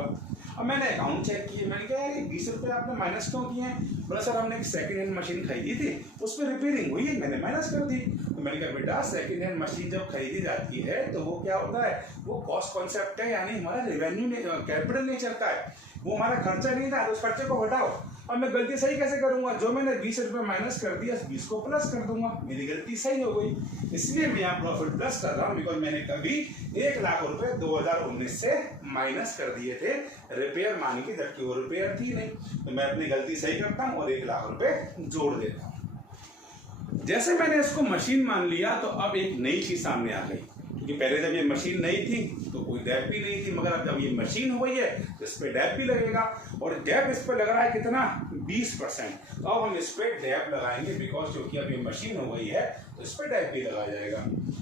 अब मैंने अकाउंट चेक किया, मैंने कहा यार 20 रुपए आपने माइनस क्यों किए हैं? बोला सर हमने एक सेकेंड हैंड मशीन खरीदी थी, उस पर रिपेयरिंग हुई है, मैंने माइनस कर दी। तो मैंने कहा बेटा सेकेंड हैंड मशीन जब खरीदी जाती है तो वो क्या होता है, वो कॉस्ट कॉन्सेप्ट है, यानी हमारा रेवेन्यू कैपिटल नहीं चलता है, वो हमारा खर्चा नहीं था, तो उस खर्चे को हटाओ। अब मैं गलती सही कैसे करूंगा, जो मैंने 20 रुपए माइनस कर दिया 20 को प्लस कर दूंगा, मेरी गलती सही हो गई। इसलिए मैं यहाँ प्रॉफिट प्लस कर रहा हूँ, बिकॉज मैंने कभी 1 लाख रुपए 2019 से माइनस कर दिए थे रिपेयर मान के, जबकि वो रिपेयर थी नहीं। तो मैं अपनी गलती सही करता हूँ और 1 लाख रुपए जोड़ देता हूँ। जैसे मैंने इसको मशीन मान लिया तो अब एक नई चीज सामने आ गई, क्योंकि पहले जब ये मशीन नहीं थी तो कोई डैप भी नहीं थी, मगर अब जब ये मशीन हो गई है तो इस पे डैप भी लगेगा, और डैप इस पे लग रहा है कितना, 20%। तो अब हम इस पे डैप लगाएंगे, बिकॉज क्योंकि अब ये मशीन हो गई है तो इस पे डैप भी लगाया जाएगा।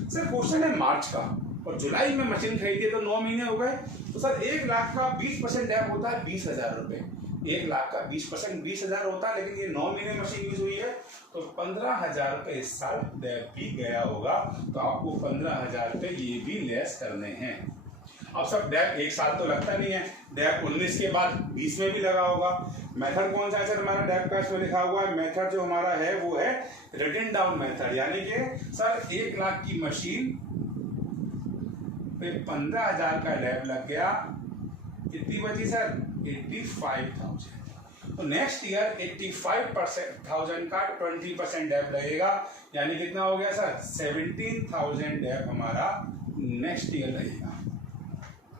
सर क्वेश्चन है मार्च का और जुलाई में मशीन खरीदी तो 9 महीने हो गए, तो सर 1 लाख का 20% डैप होता है 20,000 रुपए। 1 लाख का 20% 20,000 होता है, लेकिन ये 9 महीने मशीन यूज हुई है तो 15,000 रुपए इस साल डैप भी गया होगा, तो आपको 15,000 रुपए ये भी लेस करने हैं। अब सब डैप एक साल तो लगता नहीं है, डैप 19 के बाद 20 में भी लगा होगा। मेथड कौन सा है सर हमारा डैप का, इसमें लिखा हुआ है मेथड जो हमारा है वो है रिटन डाउन मेथड, यानी कि सर 1 लाख की मशीन पे 15,000 का डैप लग गया, कितनी बची सर, 85,000। तो नेक्स्ट ईयर 85,000 का 20% डैप लगेगा, यानी कितना हो गया सर, 17,000 डैप हमारा नेक्स्ट ईयर लगेगा।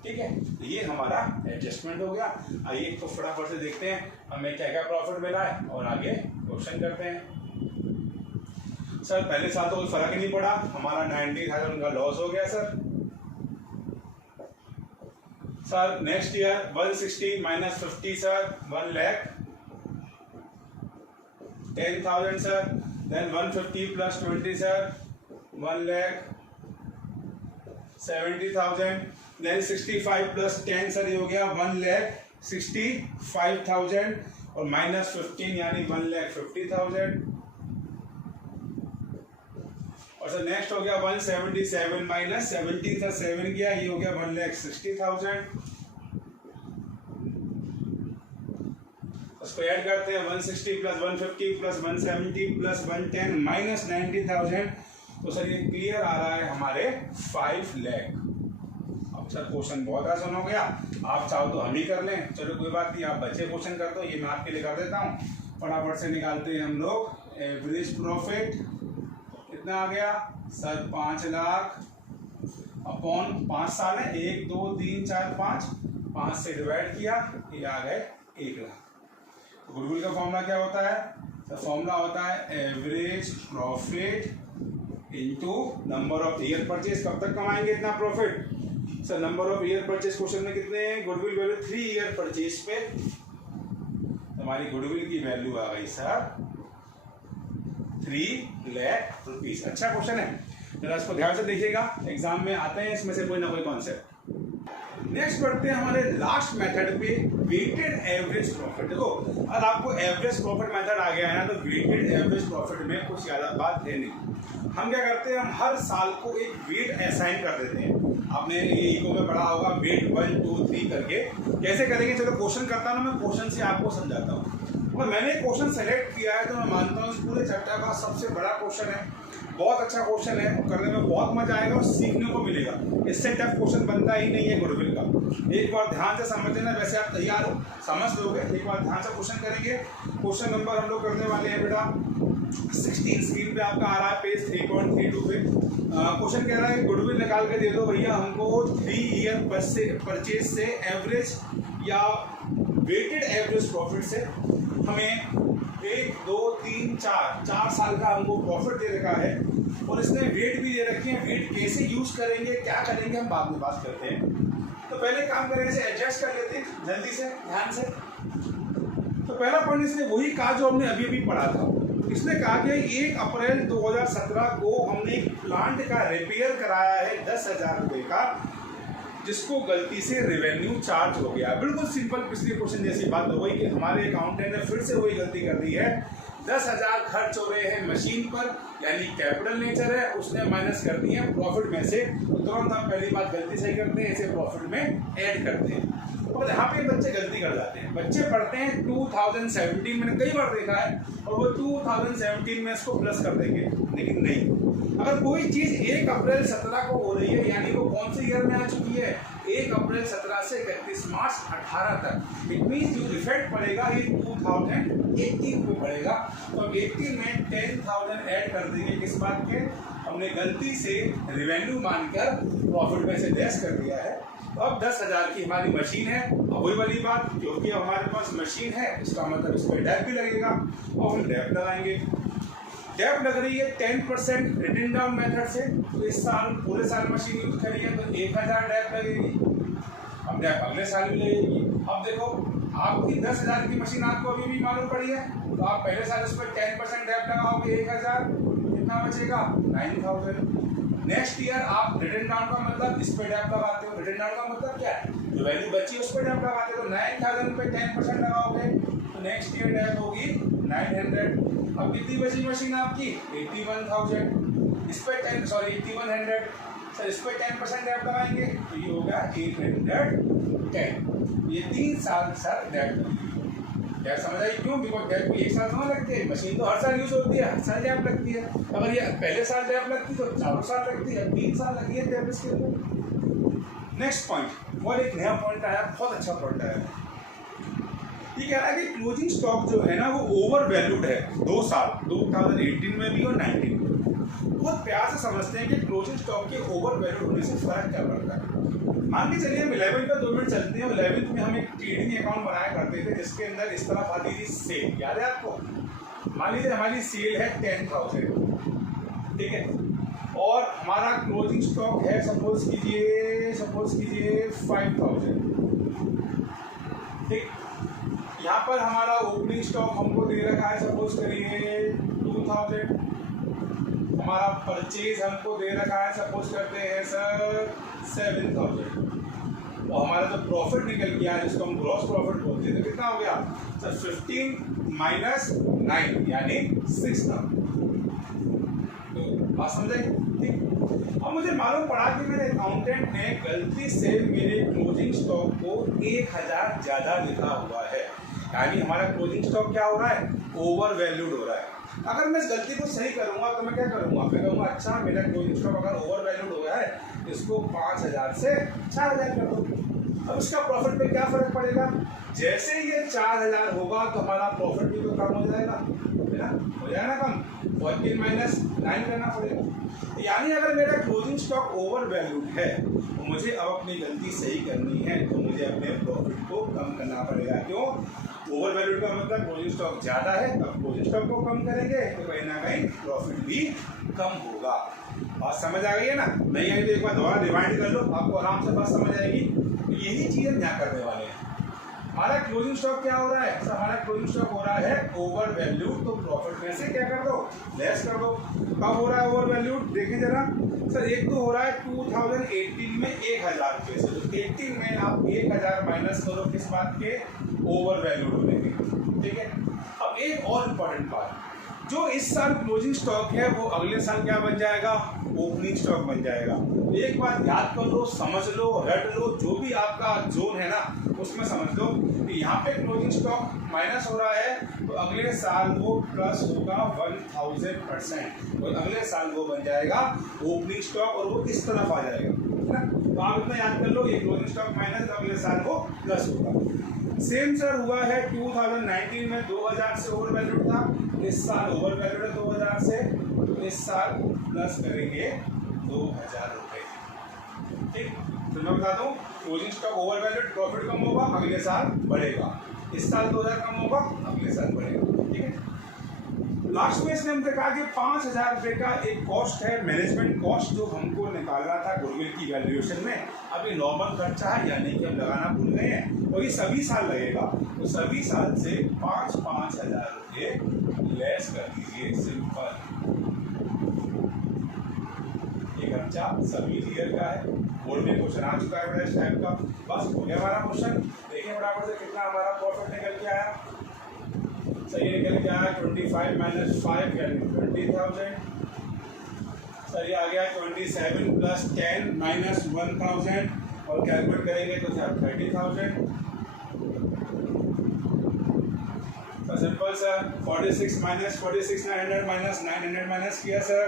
ठीक है, तो ये हमारा एडजस्टमेंट हो गया। आइए तो फटाफट से देखते हैं हमें क्या क्या प्रॉफिट मिला है और आगे क्वेश्चन करते हैं। सर पहले साल तो कोई फर्क ही नहीं पड़ा, हमारा 90,000 का लॉस हो गया sir. Sir next year 160 minus 50 sir 1,10,000 sir, then 150 plus 20 sir 1,70,000, then 65 plus 10 sir ये हो गया 1,65,000 और माइनस 15 यानी 1,50,000। और सर नेक्स्ट हो गया 177 माइनस 17 सर 7 किया, ये हो गया 1,60,000। उसको ऐड करते हैं 160 प्लस 150 प्लस 170 प्लस 110 माइनस 90,000, तो सर ये क्लियर आ रहा है हमारे 5 लाख। अब सर क्वेश्चन बहुत आसान हो गया, आप चाहो तो हम ही कर लें, चलो कोई बात नहीं, आप बच्चे क्वेश्चन कर दो, ये मैं आपके लिए कर देता हूँ। फटाफट से निकालते हैं हम लोग। एवरेज प्रॉफिट कितना आ गया सर, 5 लाख अपॉन 5 साल है, 1 2 3 4 5 से डिवाइड किया, ये आ गए 1 लाख। गुडविल का फॉर्मूला क्या होता है सर, फॉर्मूला होता है average profit into number of year purchase. कब तक कमाएंगे इतना profit sir, number of year purchase question में कितने हैं, गुडविल वैल्यू 3 ईयर परचेज पे हमारी गुडविल की वैल्यू आ गई सर 3 लाख रुपीज। अच्छा क्वेश्चन है, जरा इसको ध्यान से देखिएगा, एग्जाम में आते हैं इसमें से कोई ना कोई कॉन्सेप्ट। नेक्स्ट बढ़ते हैं हमारे लास्ट मेथड पे, वेटेड एवरेज प्रॉफिट। देखो अगर आपको एवरेज प्रॉफिट मेथड आ गया है ना, तो वेटेड एवरेज प्रॉफिट में कुछ ज्यादा बात है नहीं। हम क्या करते हैं, हम हर साल को एक वेट असाइन कर देते हैं। आपने ये इको में पढ़ा होगा वेट 1 2 3 करके, कैसे करेंगे चलो क्वेश्चन करता हूँ, मैं क्वेश्चन से आपको समझाता हूँ। और मैंने क्वेश्चन सेलेक्ट किया है तो मैं मानता हूँ इस पूरे चैप्टर का सबसे बड़ा क्वेश्चन है, बहुत अच्छा क्वेश्चन है, करने में बहुत मजा आएगा और सीखने को मिलेगा। इससे टफ क्वेश्चन बनता ही नहीं है गुडविल का। एक बार ध्यान से समझ लेना, वैसे आप तैयार हो, समझ लोगे, एक बार ध्यान से क्वेश्चन करेंगे। क्वेश्चन नंबर हम लोग करने वाले हैं बेटा 16 स्क्रीन पे आपका आ रहा है, पेज 3.32 पे। क्वेश्चन कह रहा है कि गुडविल निकाल के दे दो भैया हमको 3 ईयर परचेज से एवरेज या वेटेड एवरेज प्रॉफिट से हमें 1 2 3 4 साल का हमको प्रॉफिट दे रखा है, और इसने वेट भी दे रखी है। वेट कैसे यूज करेंगे, क्या करेंगे, हम बाद में बात करते हैं। तो पहले काम करेंगे, इसे एडजस्ट कर लेते हैं जल्दी से, ध्यान से। तो पहला पॉइंट इसने वही कहा जो हमने अभी अभी पढ़ा था। इसने कहा कि 1 अप्रैल 2017 को हमने एक प्लांट का रिपेयर कराया है 10,000 रुपये का, जिसको गलती से रेवेन्यू चार्ज हो गया। बिल्कुल सिंपल पिछले क्वेश्चन जैसी बात हो गई कि हमारे अकाउंटेंट ने फिर से वही गलती कर दी है। 10,000 खर्च हो रहे हैं मशीन पर, यानी कैपिटल नेचर है, उसने माइनस कर दिए प्रॉफिट में से। तो तुरंत हम पहली बात गलती सही करते हैं, इसे प्रॉफिट में ऐड करते हैं। और यहाँ पे बच्चे गलती कर जाते हैं। बच्चे पढ़ते हैं 2017, मैंने कई बार देखा है, और वो 2017 में इसको प्लस कर देंगे, लेकिन नहीं। अगर कोई चीज 1 अप्रैल 17 को हो रही है, यानी वो कौन से ईयर में आ चुकी है, 1 अप्रैल 17 से 31 मार्च 18 तक। इट मीन जो इफेक्ट पड़ेगा ये 2018 में पड़ेगा। तो अब 18 में 10,000 ऐड कर देंगे। किस बात के? हमने गलती से रेवेन्यू मानकर प्रॉफिट में से लेस कर दिया है। तो अब 10,000 की हमारी मशीन है। अब वही वाली बात, क्योंकि हमारे पास मशीन है, इसका मतलब इस पर डेप भी लगेगा, और हम डेप लगाएंगे। डेप लग रही है 10% रिटन डाउन मेथड से। तो इस साल पूरे साल मशीन यूज करी है तो 1,000 डेप लगेगी। अब डेप अगले साल भी लगेगी। अब देखो, आपकी 10,000 की मशीन आपको अभी भी मालूम पड़ी है, तो आप पहले साल इस पर 10% डेप लगाओगे, 1,000, कितना बचेगा? 9,000। नेक्स्ट ईयर आप रिटर्न डाउन का मतलब इस पे डेप लगाते हो। रिटर्न डाउन का मतलब क्या है? जो वैल्यू बची उस पे डेप लगाते हो। तो 9,000 पे 10% लगाओगे तो नेक्स्ट ईयर डेप होगी 900। अब कितनी बची मशीन आपकी? 81,000। इस पे 8100 सर, इस पे 10% डेप लगाएंगे तो ये होगा 810। ये 3 साल सर डेप लगेगी। डेप समझ आई क्यों? बिकॉज डेप भी 1 साल कहाँ लगती है, मशीन तो हर साल यूज होती है, हर साल डेप लगती है। अगर ये पहले साल डेप लगती तो 4 साल लगती है, 3 साल लगी है डेप इसके अंदर। नेक्स्ट पॉइंट, और एक नया पॉइंट आया, बहुत अच्छा पॉइंट आया। ये कह रहा है कि क्लोजिंग स्टॉक जो है ना वो ओवर वैल्यूड है 2 साल, 2018 में भी और 19 में। बहुत प्यार से समझते हैं कि क्लोजिंग स्टॉक के ओवर वैल्यूड होने से फर्क क्या पड़ता है। मान के चलिए हम 11 का 2 मिनट चलते हैं। 11 में हम एक ट्रेडिंग अकाउंट बनाया करते थे, जिसके अंदर इस तरफ आती थी सेल। याद है आपको? मान लीजिए हमारी सेल है 10,000, ठीक है, और हमारा क्लोजिंग स्टॉक है सपोज कीजिए 5,000, ठीक। यहाँ पर हमारा ओपनिंग स्टॉक हमको दे रखा है सपोज करिए 2,000। हमारा परचेज हमको दे रखा है सपोज करते हैं सर 7,000। और हमारा जो प्रॉफिट निकल गया जिसको हम ग्रॉस प्रॉफिट बोलते हैं तो कितना हो गया सर? 15 माइनस 9 यानी 6,000। तो बात समझे? ठीक। अब मुझे मालूम पड़ा कि मेरे अकाउंटेंट ने गलती से मेरे क्लोजिंग स्टॉक को 1,000 ज्यादा लिखा हुआ है, यानी हमारा क्लोजिंग स्टॉक क्या हो रहा है? ओवर वैल्यूड हो रहा है। अगर मैं इस गलती को सही करूंगा तो मैं क्या करूंगा? मैं कहूंगा अच्छा मेरा क्लोजिंग स्टॉक अगर ओवर वैल्यूड हो गया है, इसको 5,000 से 4,000 कर दो। अब इसका प्रॉफिट पे क्या फर्क पड़ेगा? जैसे ये 4,000 होगा तो हमारा प्रॉफिट भी तो कम हो जाएगा, है ना? हो जाएगा ना कम, 14 माइनस 9 करना पड़ेगा। यानी अगर मेरा क्लोजिंग स्टॉक ओवर वैल्यूड है तो मुझे अब अपनी गलती सही करनी है, तो मुझे अपने प्रॉफिट को कम करना पड़ेगा। क्यों? ओवर वैल्यूड का मतलब क्लोजिंग स्टॉक ज्यादा है, अब क्लोजिंग स्टॉक को कम करेंगे तो कहीं ना कहीं प्रॉफिट भी कम होगा। बात समझ आ गई है ना? नहीं आई तो एक बार दोबारा रिवाइंड कर लो, आपको आराम से बात समझ आएगी। यही चीज हम यहाँ करने वाले हैं। हमारा क्लोजिंग स्टॉक क्या हो रहा है सर? हमारा क्लोजिंग स्टॉक हो रहा है ओवर वैल्यूड, तो प्रॉफिट में से क्या कर दो? लेस कर दो। कब हो रहा है ओवर वैल्यूड? देखें जरा सर। एक तो हो रहा है 2018 में 1,000 रुपये से, तो 18 में आप 1,000 माइनस करो किस बात के? ओवर वैल्यूड होने के, ठीक है। अब एक और इम्पोर्टेंट बात, जो इस साल क्लोजिंग स्टॉक है वो अगले साल क्या बन जाएगा? ओपनिंग स्टॉक बन जाएगा। एक बात याद कर लो, समझ लो, रट लो, जो भी आपका जोन है ना उसमें समझ लो कि यहाँ पे क्लोजिंग स्टॉक माइनस हो रहा है तो अगले साल वो प्लस होगा 1000%, और अगले साल वो बन जाएगा ओपनिंग स्टॉक, और वो इस तरफ आ जाएगा, है ना? तो आप इतना याद कर लो, ये क्लोजिंग स्टॉक माइनस, अगले साल वो प्लस होगा। सेम सर हुआ है 2019 में 2,000 से ओवर वैल्यूड था, इस साल ओवर वैल्यूड है 2,000 से, तो इस साल प्लस करेंगे 2,000 रुपये, ठीक। तो मैं बता दूं, closing stock over valued, profit कम होगा, अगले साल बढ़ेगा। इस साल 2,000 कम होगा, अगले साल बढ़ेगा, ठीक है। लास्ट में इसने हमसे कहा कि 5,000 रुपये का एक कॉस्ट है, मैनेजमेंट कॉस्ट, जो हमको निकालना था गुडविल की वैल्यूएशन में। अब ये नॉर्मल खर्चा है, यानी कि हम लगाना भूल गए हैं, और ये सभी साल लगेगा, तो सभी साल से 5,000 रुपये लेस कर दीजिए, सिंपल। ये खर्चा सभी ईयर का है। बोर्ड में क्वेश्चन आ चुका है बड़ा इस टाइप का। बस हो गया हमारा क्वेश्चन। देखिए फटाफट से कितना हमारा प्रॉफिट निकल के आया। सही निकल के आया 25 - 5 यानी 20,000। सही आ गया 27 + 10 - 1,000, और कैलकुलेट करेंगे तो 30,000। तो सिंपल सर 46 - 46 900 माइनस किया सर,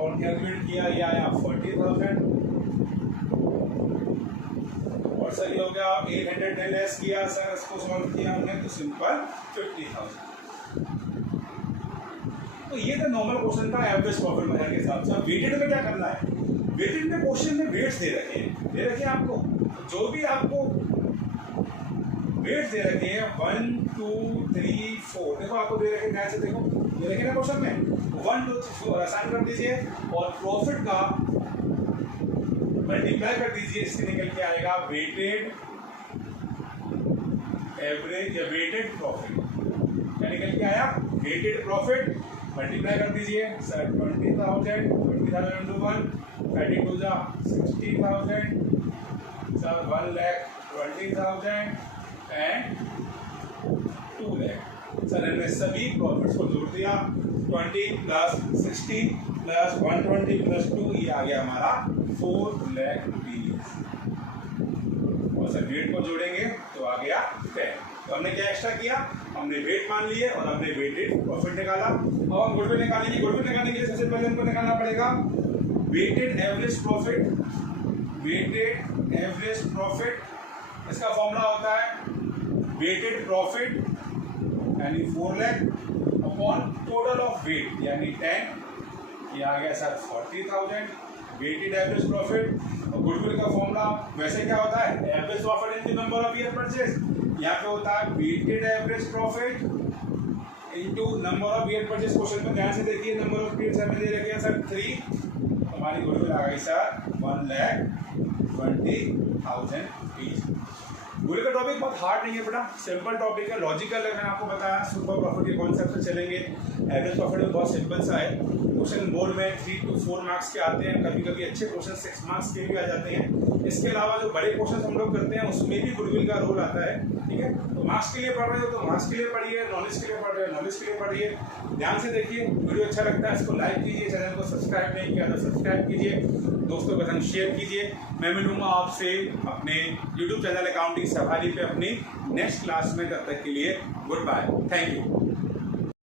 और कैलकुलेट किया, ये आया 40,000। और सर ये हो गया 800 ने लेस किया सर, इसको सॉल्व किया हमने, तो सिंपल 50,000। तो ये तो नॉर्मल क्वेश्चन था एवरेज प्रॉफिट मेथड के हिसाब से। वेटेड में क्या करना है? वेटेड में क्वेश्चन में वेट्स दे रखे हैं आपको, जो भी आपको वेट्स दे रखे हैं 1 2 3 4, देखो आपको दे रखे हैं, से देखो ये रखे ना क्वेश्चन में 1 2 3 4 असाइन कर दीजिए, और प्रॉफिट का मल्टीप्लाई कर दीजिए, इससे निकल के आएगा वेटेड एवरेज या वेटेड प्रॉफिट। क्या निकल के आया? वेटेड प्रॉफिट मल्टीप्लाई कर दीजिए सर 20,000 into 1 32 जा 60,000 सर 1,20,000 एंड 2 लाख। सर इनमें सभी प्रॉफिट्स को जोड़ दिया, 20 + 60 + 120 + 2, ये आ गया हमारा 4 लाख रुपीज। और सर वेट को जोड़ेंगे तो आ गया 10। तो हमने क्या एक्स्ट्रा किया? हमने वेट मान लिए और हमने वेटेड प्रॉफिट निकाला। अब हम गुडविल निकालेंगे। गुडविल निकालने के लिए सबसे पहले हमको निकालना पड़ेगा weighted average profit. Weighted average profit, इसका फॉर्मूला होता है वेटेड प्रॉफिट यानी 4 lakh upon total of weight यानी 10, ये आ गया सर 40,000 वेटेड एवरेज प्रॉफिट। और गुडविल का फॉर्मूला वैसे क्या होता है? Average profit into number of year purchase. यहाँ पे होता है weighted average profit into number of year purchase. Question में ध्यान से देखिए, नंबर ऑफ ईयर्स हमें दे रखे हैं सर 3, हमारी गुडविल आ गई सर 1,20,000 ईच। गुडविल का टॉपिक बहुत हार्ड नहीं है बेटा, सिंपल टॉपिक है, लॉजिकल है। मैंने आपको बताया सुपर प्रॉफिट के कॉन्सेप्ट से चलेंगे। एवरेज प्रॉफिट में बहुत सिंपल सा है। क्वेश्चन बोर्ड में 3 to 4 मार्क्स के आते हैं, कभी कभी अच्छे क्वेश्चन 6 मार्क्स के भी आ जाते हैं। इसके अलावा जो बड़े क्वेश्चन हम लोग करते हैं उसमें भी गुडविल का रोल आता है, ठीक है। तो मार्क्स के लिए पढ़ रहे हो तो मार्क्स के लिए पढ़िए, नॉलेज के लिए पढ़ रहे हो नॉलेज के लिए पढ़िए। ध्यान से देखिए, वीडियो अच्छा लगता है इसको लाइक कीजिए, चैनल को सब्सक्राइब नहीं किया तो सब्सक्राइब कीजिए, दोस्तों के संग शेयर कीजिए। मैं मिलूंगा आपसे अपने यूट्यूब चैनल अकाउंटिंग सफारी पे अपनी नेक्स्ट क्लास में। तब तक के लिए गुड बाय, थैंक यू।